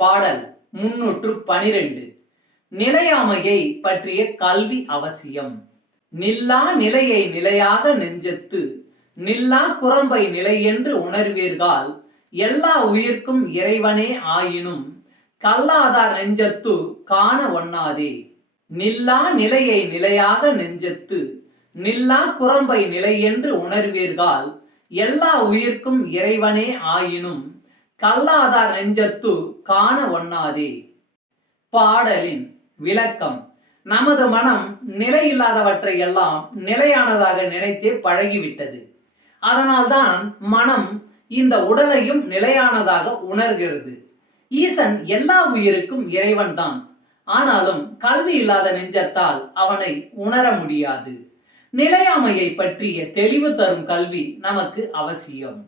பாடல் முன்னூற்று பனிரெண்டு. நிலையாமையை பற்றிய கல்வி அவசியம். நில்லா நிலையை நிலையாக நெஞ்சத்து நில்லா குரம்பை நிலை என்று உணர்வீர்கள் எல்லா உயிர்க்கும் இறைவனே ஆயினும் கல்லாதார் நெஞ்சத்து காண ஒண்ணாதே. நில்லா நிலையை நிலையாக நெஞ்சத்து நில்லா குரம்பை நிலையென்று உணர்வீர்கள் எல்லா உயிர்க்கும் இறைவனே ஆயினும் கல்லாதார் நெஞ்சத்து காண ஒண்ணாதே. பாடலின் விளக்கம். நமது மனம் நிலையில்லாதவற்றை எல்லாம் நிலையானதாக நினைத்தே பழகிவிட்டது. அதனால்தான் மனம் இந்த உடலையும் நிலையானதாக உணர்கிறது. ஈசன் எல்லா உயிருக்கும் இறைவன்தான். ஆனாலும் கல்வி இல்லாத நெஞ்சத்தால் அவனை உணர முடியாது. நிலையாமையை பற்றிய தெளிவு தரும் கல்வி நமக்கு அவசியம்.